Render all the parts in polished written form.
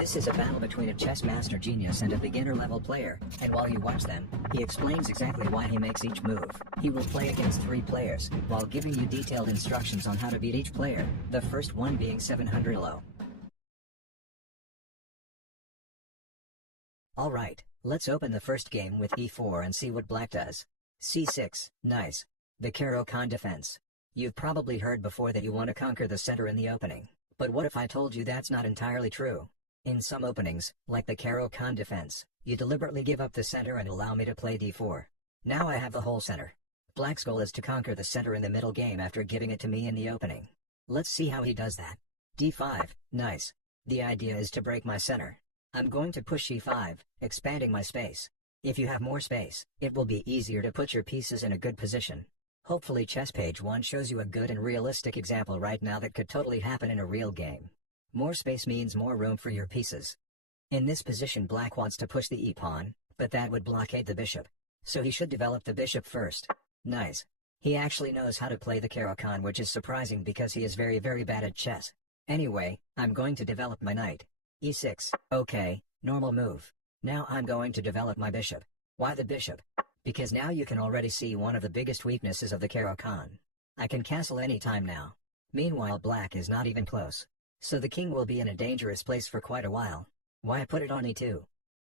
This is a battle between a chess master genius and a beginner-level player, and while you watch them, he explains exactly why he makes each move. He will play against 3 players, while giving you detailed instructions on how to beat each player, the first one being 700 low. Alright, let's open the first game with e4 and see what black does. c6, nice. The Caro-Kann defense. You've probably heard before that you want to conquer the center in the opening, but what if I told you that's not entirely true? In some openings, like the Caro-Kann defense, you deliberately give up the center and allow me to play d4. Now I have the whole center. Black's goal is to conquer the center in the middle game after giving it to me in the opening. Let's see how he does that. d5, nice. The idea is to break my center. I'm going to push e5, expanding my space. If you have more space, it will be easier to put your pieces in a good position. Hopefully chess page 1 shows you a good and realistic example right now that could totally happen in a real game. More space means more room for your pieces. In this position black wants to push the e-pawn, but that would blockade the bishop. So he should develop the bishop first. Nice. He actually knows how to play the Caro-Kann, which is surprising because he is very bad at chess. Anyway, I'm going to develop my knight. e6, okay, normal move. Now I'm going to develop my bishop. Why the bishop? Because now you can already see one of the biggest weaknesses of the Caro-Kann. I can castle any time now. Meanwhile black is not even close. So the king will be in a dangerous place for quite a while. Why put it on e2?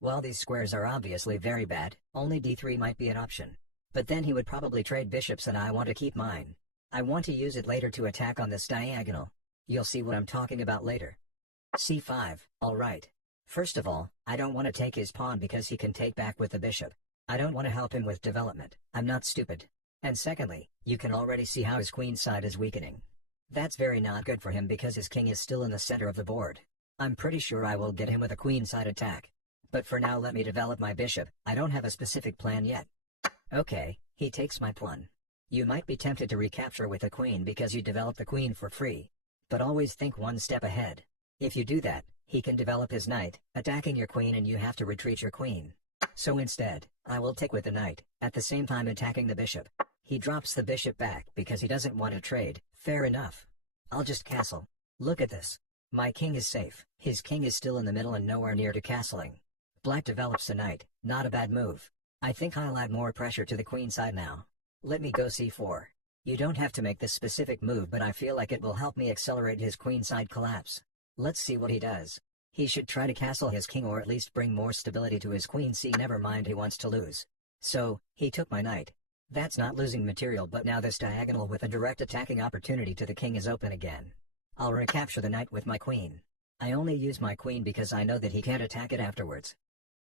Well, these squares are obviously very bad, only d3 might be an option. But then he would probably trade bishops and I want to keep mine. I want to use it later to attack on this diagonal. You'll see what I'm talking about later. c5, alright. First of all, I don't want to take his pawn because he can take back with the bishop. I don't want to help him with development, I'm not stupid. And secondly, you can already see how his queen side is weakening. That's very not good for him because his king is still in the center of the board. I'm pretty sure I will get him with a queenside attack. But for now let me develop my bishop, I don't have a specific plan yet. Okay, he takes my pawn. You might be tempted to recapture with a queen because you develop the queen for free. But always think one step ahead. If you do that, he can develop his knight, attacking your queen and you have to retreat your queen. So instead, I will take with the knight, at the same time attacking the bishop. He drops the bishop back because he doesn't want to trade, fair enough. I'll just castle. Look at this. My king is safe, his king is still in the middle and nowhere near to castling. Black develops a knight, not a bad move. I think I'll add more pressure to the queen side now. Let me go c4. You don't have to make this specific move but I feel like it will help me accelerate his queenside collapse. Let's see what he does. He should try to castle his king or at least bring more stability to his queen c. Never mind, he wants to lose. So, he took my knight. That's not losing material, but now this diagonal with a direct attacking opportunity to the king is open again. I'll recapture the knight with my queen. I only use my queen because I know that he can't attack it afterwards.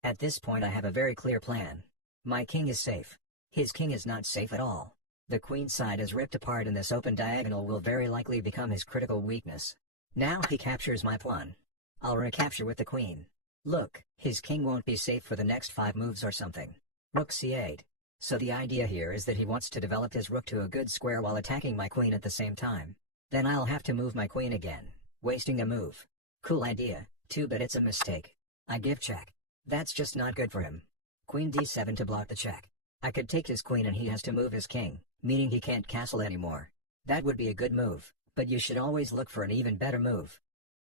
At this point I have a very clear plan. My king is safe. His king is not safe at all. The queen side is ripped apart and this open diagonal will very likely become his critical weakness. Now he captures my pawn. I'll recapture with the queen. Look, his king won't be safe for the next 5 moves or something. Rook c8. So the idea here is that he wants to develop his rook to a good square while attacking my queen at the same time. Then I'll have to move my queen again, wasting a move. Cool idea, too, but it's a mistake. I give check. That's just not good for him. Queen d7 to block the check. I could take his queen and he has to move his king, meaning he can't castle anymore. That would be a good move, but you should always look for an even better move.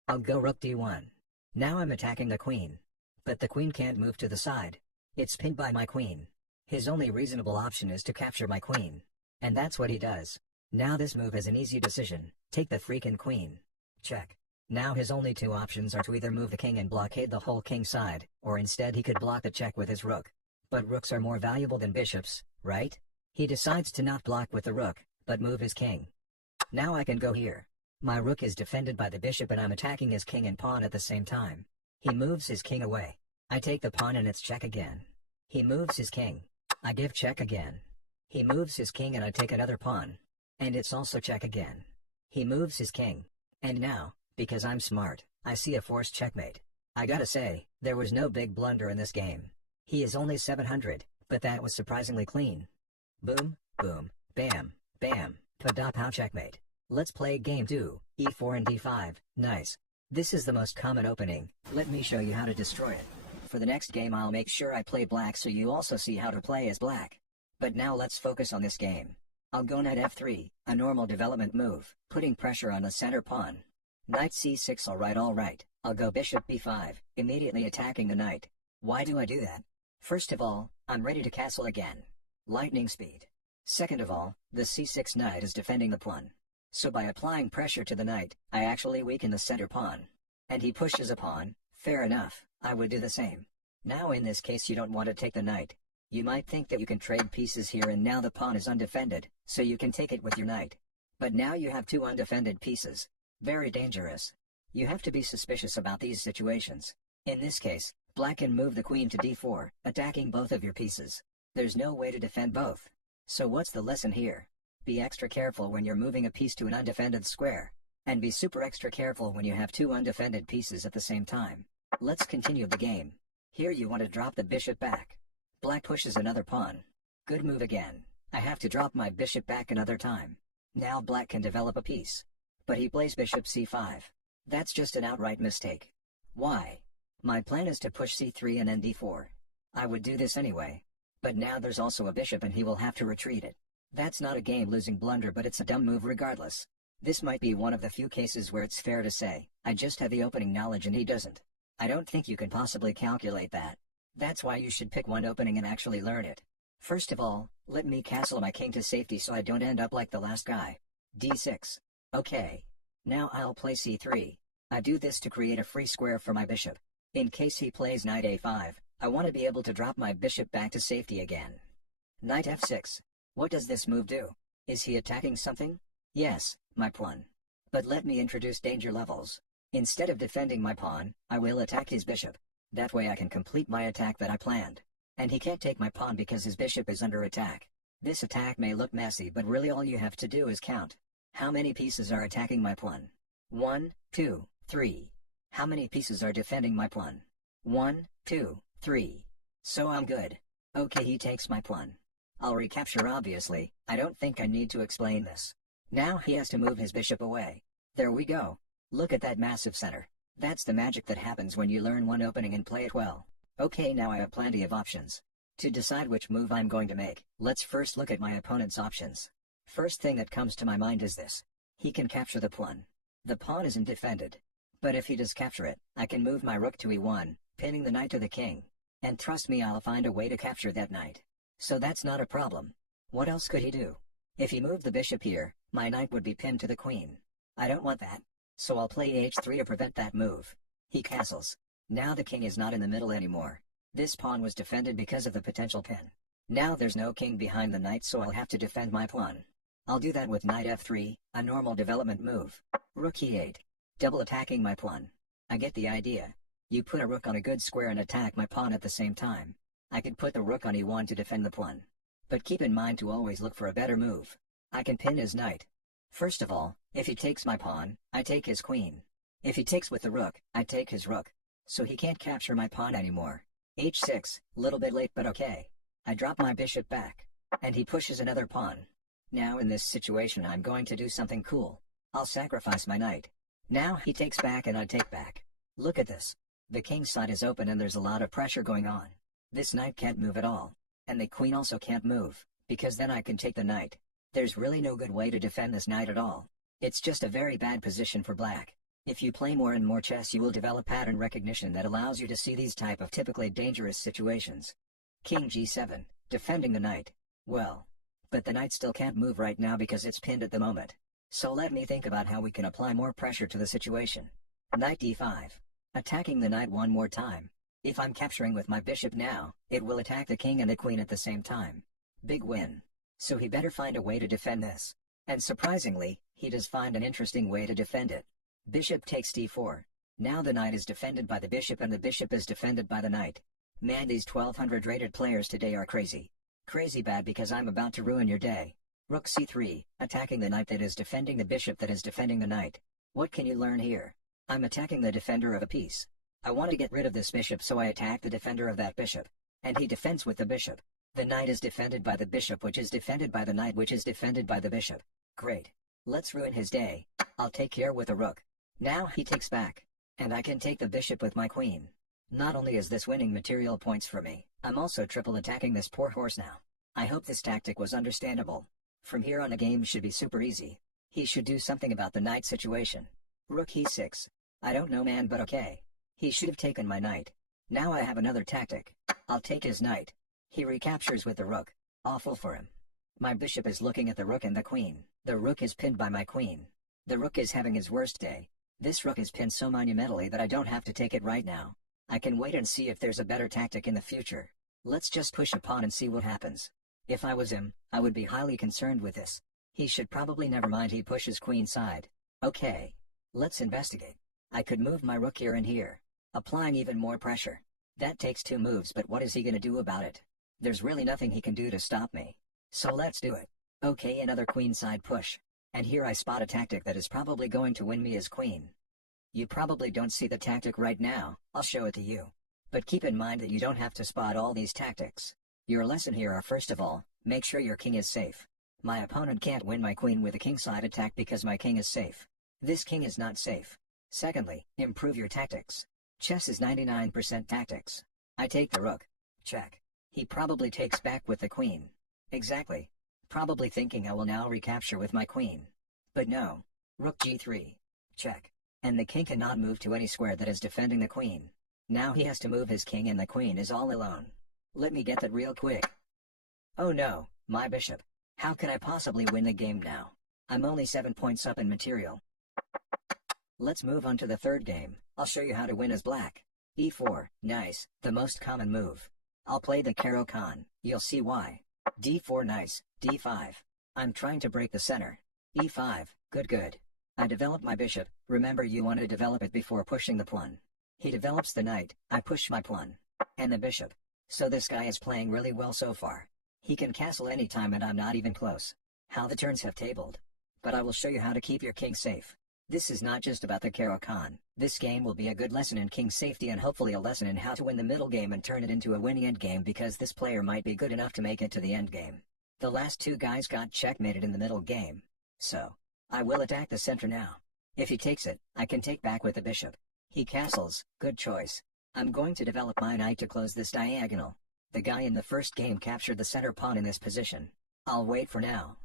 I'll go rook d1. Now I'm attacking the queen. But the queen can't move to the side. It's pinned by my queen. His only reasonable option is to capture my queen. And that's what he does. Now this move is an easy decision, take the freaking queen. Check. Now his only 2 options are to either move the king and blockade the whole king side, or instead he could block the check with his rook. But rooks are more valuable than bishops, right? He decides to not block with the rook, but move his king. Now I can go here. My rook is defended by the bishop and I'm attacking his king and pawn at the same time. He moves his king away. I take the pawn and it's check again. He moves his king. I give check again. He moves his king and I take another pawn. And it's also check again. He moves his king. And now, because I'm smart, I see a forced checkmate. I gotta say, there was no big blunder in this game. He is only 700, but that was surprisingly clean. Boom, boom, bam, bam, pow checkmate. Let's play game 2, e4 and d5, nice. This is the most common opening, let me show you how to destroy it. For the next game I'll make sure I play black so you also see how to play as black. But now let's focus on this game. I'll go knight f3, a normal development move, putting pressure on the center pawn. Knight c6. Alright. I'll go bishop b5, immediately attacking the knight. Why do I do that? First of all, I'm ready to castle again. Lightning speed. Second of all, the c6 knight is defending the pawn. So by applying pressure to the knight, I actually weaken the center pawn. And he pushes a pawn. Fair enough, I would do the same. Now in this case you don't want to take the knight. You might think that you can trade pieces here and now the pawn is undefended, so you can take it with your knight. But now you have two undefended pieces. Very dangerous. You have to be suspicious about these situations. In this case, black can move the queen to d4, attacking both of your pieces. There's no way to defend both. So what's the lesson here? Be extra careful when you're moving a piece to an undefended square. And be super extra careful when you have two undefended pieces at the same time. Let's continue the game. Here you want to drop the bishop back. Black pushes another pawn. Good move again. I have to drop my bishop back another time. Now black can develop a piece. But he plays bishop c5. That's just an outright mistake. Why? My plan is to push c3 and then d4. I would do this anyway. But now there's also a bishop and he will have to retreat it. That's not a game-losing blunder, but it's a dumb move regardless. This might be one of the few cases where it's fair to say, I just have the opening knowledge and he doesn't. I don't think you can possibly calculate that. That's why you should pick one opening and actually learn it. First of all, let me castle my king to safety so I don't end up like the last guy. d6. Okay. Now I'll play c3. I do this to create a free square for my bishop. In case he plays knight a5, I want to be able to drop my bishop back to safety again. Knight f6. What does this move do? Is he attacking something? Yes, my pawn. But let me introduce danger levels. Instead of defending my pawn, I will attack his bishop. That way I can complete my attack that I planned. And he can't take my pawn because his bishop is under attack. This attack may look messy, but really all you have to do is count. How many pieces are attacking my pawn? 1, 2, 3. How many pieces are defending my pawn? 1, 2, 3. So I'm good. Okay, he takes my pawn. I'll recapture obviously, I don't think I need to explain this. Now he has to move his bishop away. There we go. Look at that massive center. That's the magic that happens when you learn one opening and play it well. Okay, now I have plenty of options. To decide which move I'm going to make, let's first look at my opponent's options. First thing that comes to my mind is this. He can capture the pawn. The pawn isn't defended. But if he does capture it, I can move my rook to e1, pinning the knight to the king. And trust me, I'll find a way to capture that knight. So that's not a problem. What else could he do? If he moved the bishop here, my knight would be pinned to the queen. I don't want that. So I'll play h3 to prevent that move. He castles. Now the king is not in the middle anymore. This pawn was defended because of the potential pin. Now there's no king behind the knight, so I'll have to defend my pawn. I'll do that with knight f3, a normal development move. Rook e8. Double attacking my pawn. I get the idea. You put a rook on a good square and attack my pawn at the same time. I could put the rook on e1 to defend the pawn. But keep in mind to always look for a better move. I can pin his knight. First of all, if he takes my pawn, I take his queen. If he takes with the rook, I take his rook. So he can't capture my pawn anymore. h6, little bit late but okay. I drop my bishop back. And he pushes another pawn. Now in this situation I'm going to do something cool. I'll sacrifice my knight. Now he takes back and I take back. Look at this. The king's side is open and there's a lot of pressure going on. This knight can't move at all. And the queen also can't move, because then I can take the knight. There's really no good way to defend this knight at all. It's just a very bad position for black. If you play more and more chess you will develop pattern recognition that allows you to see these type of typically dangerous situations. King g7, defending the knight. Well, but the knight still can't move right now because it's pinned at the moment. So let me think about how we can apply more pressure to the situation. Knight d5. Attacking the knight one more time. If I'm capturing with my bishop now, it will attack the king and the queen at the same time. Big win. So he better find a way to defend this. And surprisingly, he does find an interesting way to defend it. Bishop takes d4. Now the knight is defended by the bishop and the bishop is defended by the knight. Man, these 1200 rated players today are crazy. Crazy bad, because I'm about to ruin your day. Rook c3, attacking the knight that is defending the bishop that is defending the knight. What can you learn here? I'm attacking the defender of a piece. I want to get rid of this bishop, so I attack the defender of that bishop. And he defends with the bishop. The knight is defended by the bishop, which is defended by the knight, which is defended by the bishop. Great. Let's ruin his day. I'll take care with the rook. Now he takes back. And I can take the bishop with my queen. Not only is this winning material points for me, I'm also triple attacking this poor horse now. I hope this tactic was understandable. From here on the game should be super easy. He should do something about the knight situation. Rook e6. I don't know man, but okay. He should have taken my knight. Now I have another tactic. I'll take his knight. He recaptures with the rook. Awful for him. My bishop is looking at the rook and the queen. The rook is pinned by my queen. The rook is having his worst day. This rook is pinned so monumentally that I don't have to take it right now. I can wait and see if there's a better tactic in the future. Let's just push a pawn and see what happens. If I was him, I would be highly concerned with this. He should probably never mind he pushes queen side. Okay. Let's investigate. I could move my rook here and here, applying even more pressure. That takes 2 moves, but what is he gonna do about it? There's really nothing he can do to stop me. So let's do it. Okay, another queen side push. And here I spot a tactic that is probably going to win me as queen. You probably don't see the tactic right now, I'll show it to you. But keep in mind that you don't have to spot all these tactics. Your lesson here are, first of all, make sure your king is safe. My opponent can't win my queen with a kingside attack because my king is safe. This king is not safe. Secondly, improve your tactics. Chess is 99% tactics. I take the rook. Check. He probably takes back with the queen. Exactly. Probably thinking I will now recapture with my queen. But no. Rook g3. Check. And the king cannot move to any square that is defending the queen. Now he has to move his king and the queen is all alone. Let me get that real quick. Oh no, my bishop. How can I possibly win the game now? I'm only 7 points up in material. Let's move on to the third game. I'll show you how to win as black. e4, nice, the most common move. I'll play the Caro-Kann, you'll see why. d4, nice, d5. I'm trying to break the center. e5, good. I develop my bishop. Remember, you want to develop it before pushing the pawn. He develops the knight, I push my pawn. And the bishop. So this guy is playing really well so far. He can castle anytime and I'm not even close. How the turns have tabled. But I will show you how to keep your king safe. This is not just about the Caro-Kann. This game will be a good lesson in king safety and hopefully a lesson in how to win the middle game and turn it into a winning endgame, because this player might be good enough to make it to the endgame. The last 2 guys got checkmated in the middle game. So, I will attack the center now. If he takes it, I can take back with the bishop. He castles, good choice. I'm going to develop my knight to close this diagonal. The guy in the first game captured the center pawn in this position. I'll wait for now.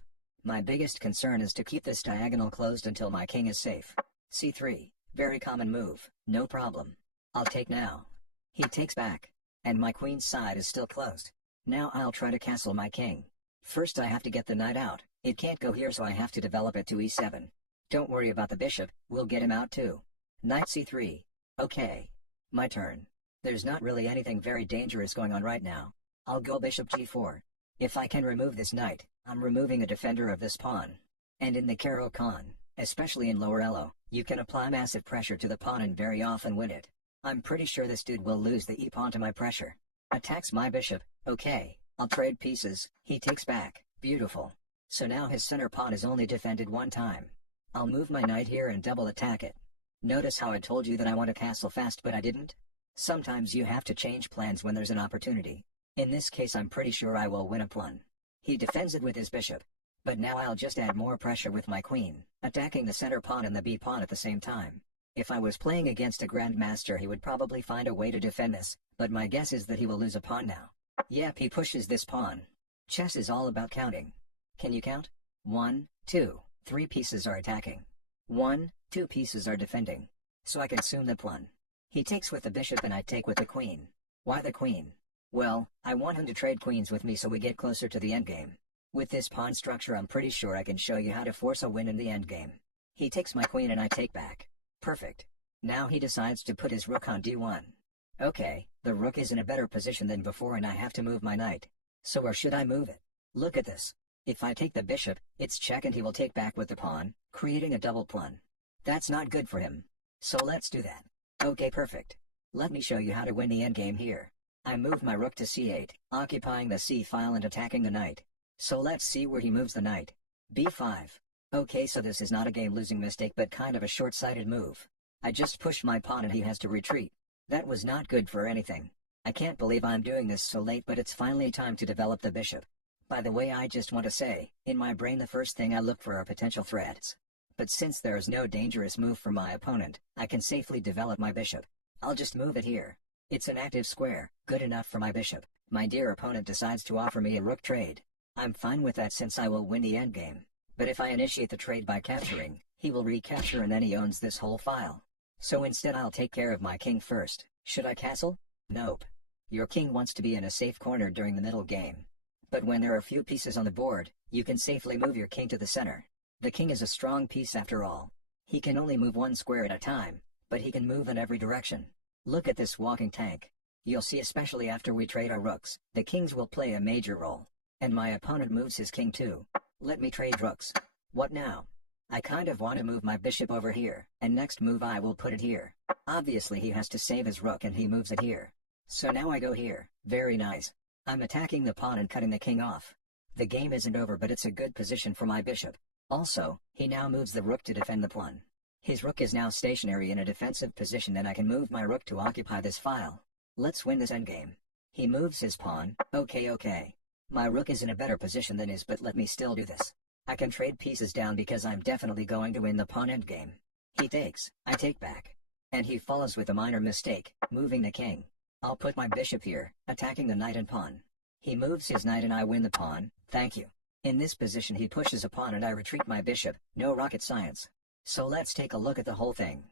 My biggest concern is to keep this diagonal closed until my king is safe. c3, very common move, no problem. I'll take now. He takes back. And my queen's side is still closed. Now I'll try to castle my king. First I have to get the knight out. It can't go here, so I have to develop it to e7. Don't worry about the bishop, we'll get him out too. Knight c3. Okay. My turn. There's not really anything very dangerous going on right now. I'll go bishop g4. If I can remove this knight, I'm removing a defender of this pawn. And in the Caro-Kann, especially in lower elo, you can apply massive pressure to the pawn and very often win it. I'm pretty sure this dude will lose the e-pawn to my pressure. Attacks my bishop. Okay, I'll trade pieces. He takes back. Beautiful. So now his center pawn is only defended 1 time. I'll move my knight here and double attack it. Notice how I told you that I want to castle fast but I didn't? Sometimes you have to change plans when there's an opportunity. In this case I'm pretty sure I will win a pawn. He defends it with his bishop. But now I'll just add more pressure with my queen, attacking the center pawn and the b pawn at the same time. If I was playing against a grandmaster he would probably find a way to defend this, but my guess is that he will lose a pawn now. Yep, he pushes this pawn. Chess is all about counting. Can you count? 1, 2, 3 pieces are attacking. 1, 2 pieces are defending. So I can assume the pawn. He takes with the bishop and I take with the queen. Why the queen? Well, I want him to trade queens with me so we get closer to the endgame. With this pawn structure I'm pretty sure I can show you how to force a win in the endgame. He takes my queen and I take back. Perfect. Now he decides to put his rook on d1. Okay, the rook is in a better position than before and I have to move my knight. So where should I move it? Look at this. If I take the bishop, it's check and he will take back with the pawn, creating a double pawn. That's not good for him. So let's do that. Okay, perfect. Let me show you how to win the endgame here. I move my rook to c8, occupying the c file and attacking the knight. So let's see where he moves the knight. b5. Okay, so this is not a game-losing mistake but kind of a short-sighted move. I just pushed my pawn and he has to retreat. That was not good for anything. I can't believe I'm doing this so late, but it's finally time to develop the bishop. By the way, I just want to say, in my brain the first thing I look for are potential threats. But since there is no dangerous move for my opponent, I can safely develop my bishop. I'll just move it here. It's an active square, good enough for my bishop. My dear opponent decides to offer me a rook trade. I'm fine with that since I will win the endgame. But if I initiate the trade by capturing, He will recapture and then he owns this whole file. So instead I'll take care of my king first. Should I castle? Nope. Your king wants to be in a safe corner during the middle game. But when there are few pieces on the board, you can safely move your king to the center. The king is a strong piece after all. He can only move one square at a time, but he can move in every direction. Look at this walking tank. You'll see, especially after we trade our rooks, the kings will play a major role. And my opponent moves his king too. Let me trade rooks. What now? I kind of want to move my bishop over here, and next move I will put it here. Obviously he has to save his rook and he moves it here. So now I go here. Very nice. I'm attacking the pawn and cutting the king off. The game isn't over, but it's a good position for my bishop. Also, he now moves the rook to defend the pawn. His rook is now stationary in a defensive position and I can move my rook to occupy this file. Let's win this endgame. He moves his pawn. Okay. My rook is in a better position than his, but let me still do this. I can trade pieces down because I'm definitely going to win the pawn endgame. He takes, I take back. And he follows with a minor mistake, moving the king. I'll put my bishop here, attacking the knight and pawn. He moves his knight and I win the pawn, thank you. In this position he pushes a pawn and I retreat my bishop, no rocket science. So let's take a look at the whole thing.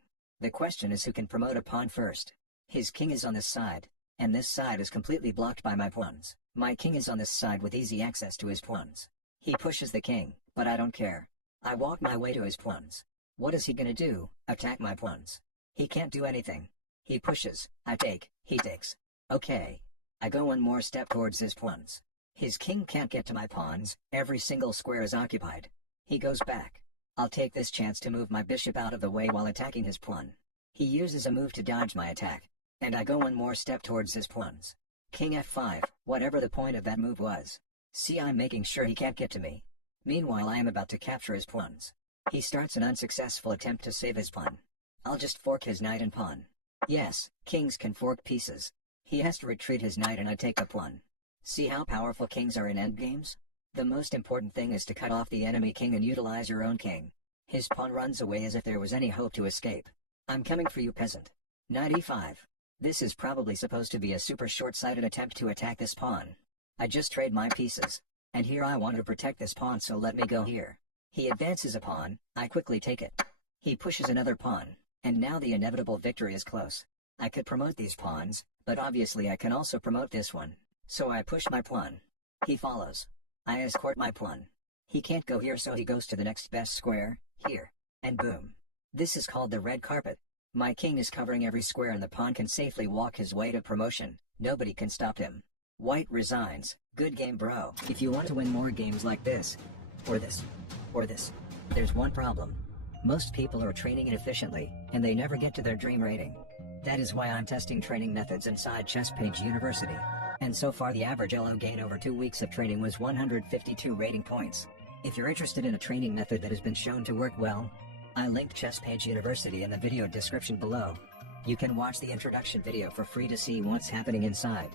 The question is who can promote a pawn first. His king is on this side, and this side is completely blocked by my pawns. My king is on this side with easy access to his pawns. He pushes the king, but I don't care. I walk my way to his pawns. What is he gonna do? Attack my pawns? He can't do anything. He pushes, I take, he takes. Okay. I go one more step towards his pawns. His king can't get to my pawns, every single square is occupied. He goes back. I'll take this chance to move my bishop out of the way while attacking his pawn. He uses a move to dodge my attack, and I go one more step towards his pawns. King f5, whatever the point of that move was. See, I'm making sure he can't get to me. Meanwhile I am about to capture his pawns. He starts an unsuccessful attempt to save his pawn. I'll just fork his knight and pawn. Yes, kings can fork pieces. He has to retreat his knight and I take the pawn. See how powerful kings are in endgames? The most important thing is to cut off the enemy king and utilize your own king. His pawn runs away as if there was any hope to escape. I'm coming for you, peasant. Knight e5. This is probably supposed to be a super short-sighted attempt to attack this pawn. I just trade my pieces. And here I want to protect this pawn, so let me go here. He advances a pawn, I quickly take it. He pushes another pawn. And now the inevitable victory is close. I could promote these pawns, but obviously I can also promote this one. So I push my pawn. He follows. I escort my pawn. He can't go here, so he goes to the next best square, here. And boom. This is called the red carpet. My king is covering every square and the pawn can safely walk his way to promotion. Nobody can stop him. White resigns. Good game, bro. If you want to win more games like this, or this, or this, there's one problem. Most people are training inefficiently, and they never get to their dream rating. That is why I'm testing training methods inside ChessPage University. And so far the average LO gain over 2 weeks of training was 152 rating points. If you're interested in a training method that has been shown to work well, I linked ChessPage University in the video description below. You can watch the introduction video for free to see what's happening inside.